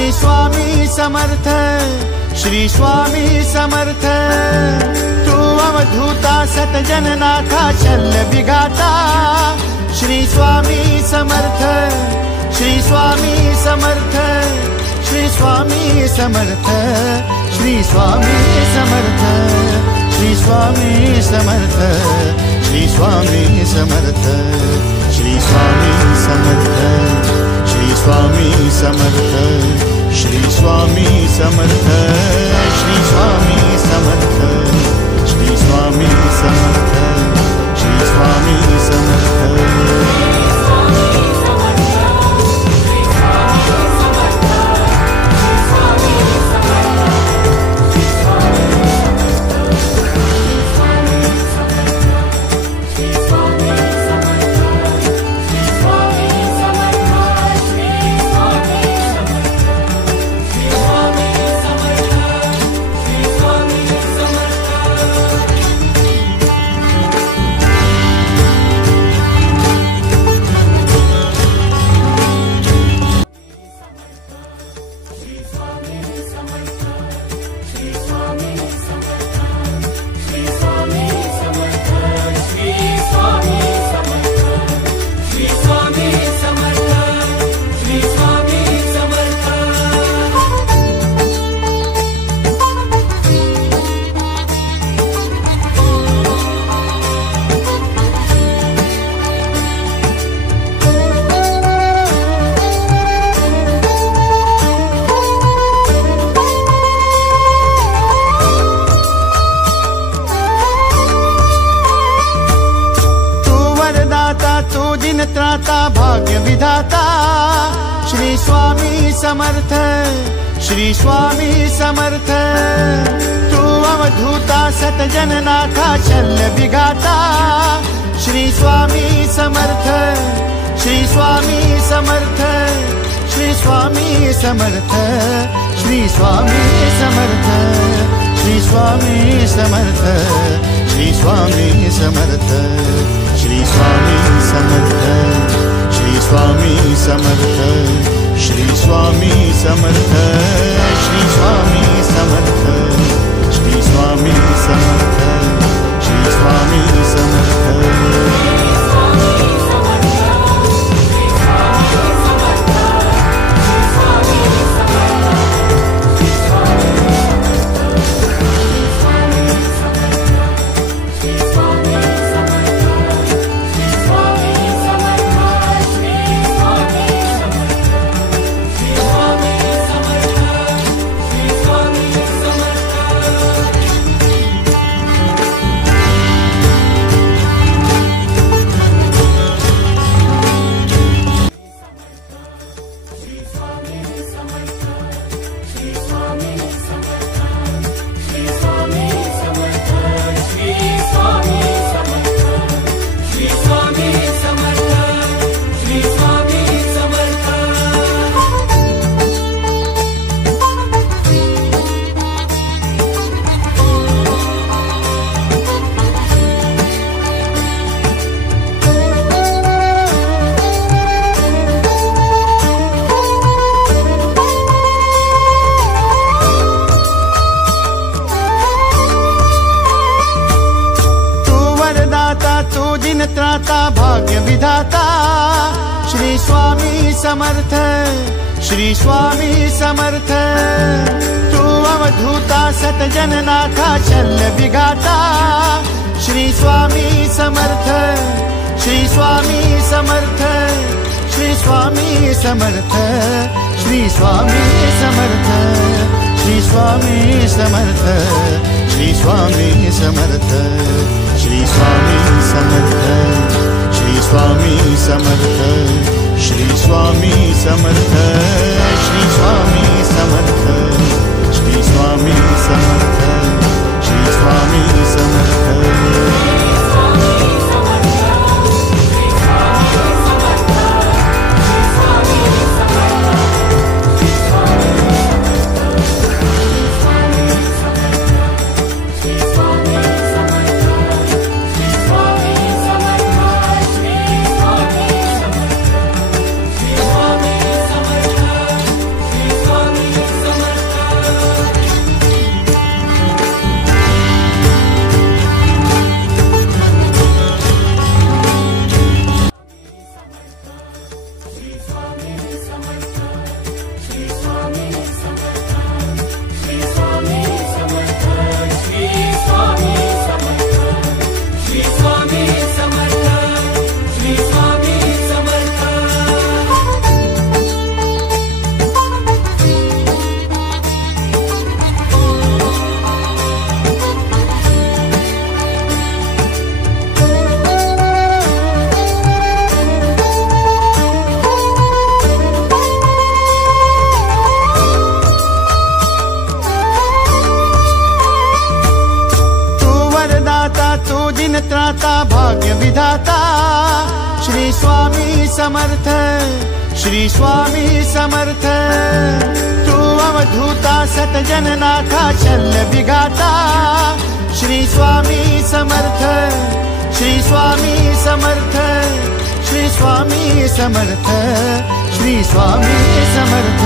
श्री स्वामी समर्थ, श्री स्वामी समर्थ। तू अवधूता सतजननाथा शल्य विघाता, श्री स्वामी समर्थ, श्री स्वामी समर्थ, श्री स्वामी समर्थ, श्री स्वामी समर्थ, श्री स्वामी समर्थ, श्री स्वामी समर्थ, श्री स्वामी समर्थ, श्री स्वामी समर्थ, श्री स्वामी समर्थ, श्री स्वामी समर्थ, श्री स्वामी समर्थ, श्री स्वामी समर्थ। त्राता भाग्य विधाता, श्री स्वामी समर्थ, श्री स्वामी समर्थ। तू अवधूता सतजननाथा शल्य विघाता, श्री स्वामी समर्थ, श्री स्वामी समर्थ, श्री स्वामी समर्थ, श्री स्वामी समर्थ, श्री स्वामी समर्थ, श्री स्वामी समर्थ, श्री स्वामी समर्थ, श्री स्वामी समर्थ, श्री स्वामी समर्थ, श्री स्वामी समर्थ, श्री स्वामी समर्थ, श्री स्वामी समर्थ। त्राता भाग्य विधाता, श्री स्वामी समर्थ, श्री स्वामी समर्थ। तू अवधूता सतजननाथा शल्य विघाता, श्री स्वामी समर्थ, श्री स्वामी समर्थ, श्री स्वामी समर्थ, श्री स्वामी समर्थ, श्री स्वामी समर्थ, श्री स्वामी समर्थ, श्री स्वामी समर्थ, श्री स्वामी समर्थ, श्री स्वामी समर्थ, श्री स्वामी समर्थ, श्री स्वामी समर्थ, श्री स्वामी समर्थ। त्राता भाग्य विधाता श्री स्वामी समर्थ, श्री स्वामी समर्थ। तू अवधूता सतजननाथा शल्य विघाता श्री स्वामी समर्थ, श्री स्वामी समर्थ, श्री स्वामी समर्थ, श्री स्वामी समर्थ,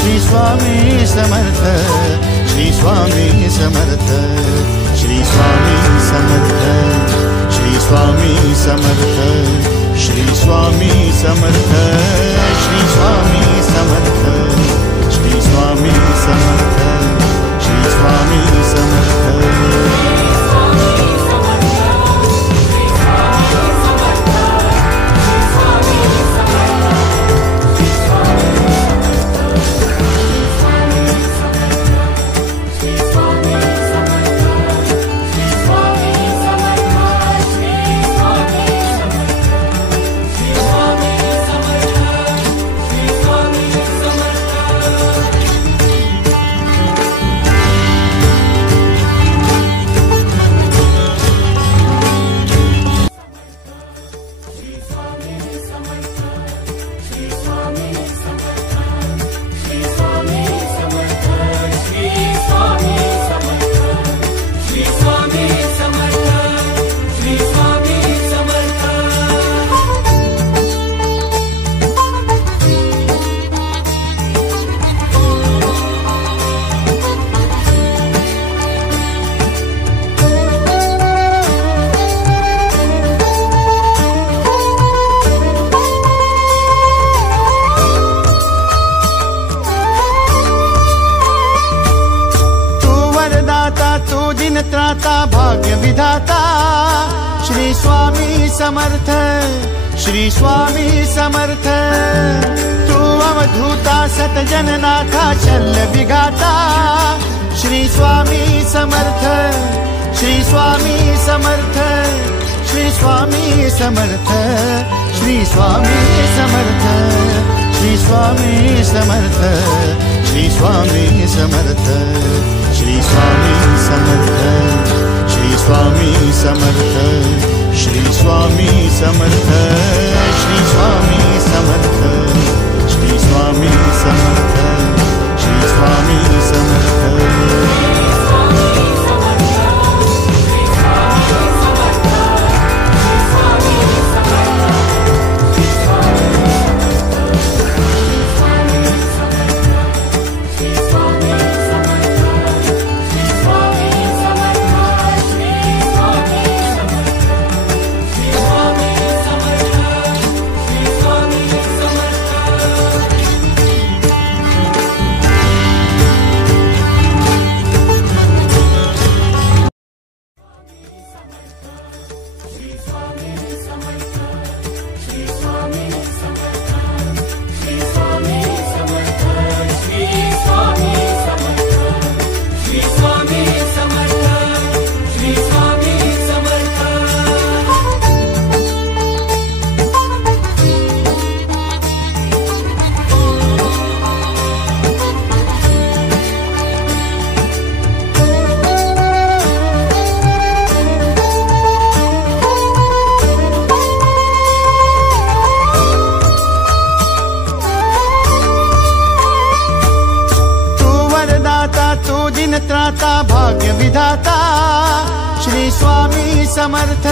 श्री स्वामी समर्थ, श्री स्वामी समर्थ, श्री स्वामी समर्थ, श्री स्वामी समर्थ, श्री स्वामी समर्थ, श्री स्वामी समर्थ, श्री स्वामी समर्थ, श्री स्वामी समर्थ। त्राता भाग्य विधाता श्री स्वामी समर्थ, श्री स्वामी समर्थ। तू अवधूता सतजननाथा शल्य विघाता श्री स्वामी समर्थ, श्री स्वामी समर्थ, श्री स्वामी समर्थ, श्री स्वामी समर्थ, श्री स्वामी समर्थ, श्री स्वामी समर्थ, श्री स्वामी समर्थ, श्री स्वामी समर्थ, श्री स्वामी समर्थ, श्री स्वामी समर्थ, श्री स्वामी समर्थ, श्री स्वामी समर्थ। त्राता भाग्य विधाता श्री स्वामी समर्थ,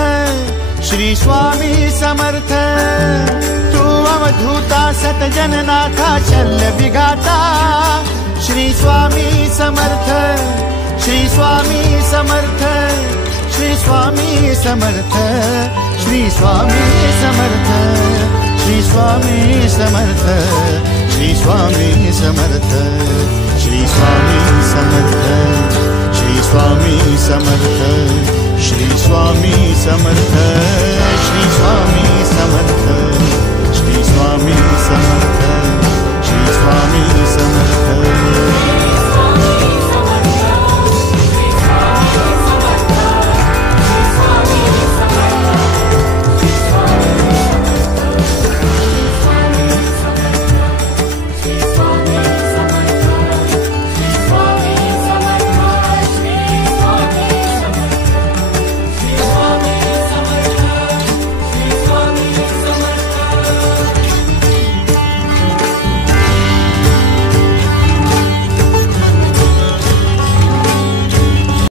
श्री स्वामी समर्थ। तू अवधूता सतजननाथा शल्य विघाता श्री स्वामी समर्थ, श्री स्वामी समर्थ, श्री स्वामी समर्थ, श्री स्वामी समर्थ, श्री स्वामी समर्थ, श्री स्वामी समर्थ, श्री स्वामी समर्थ, श्री स्वामी समर्थ, श्री स्वामी समर्थ, श्री स्वामी समर्थ, श्री स्वामी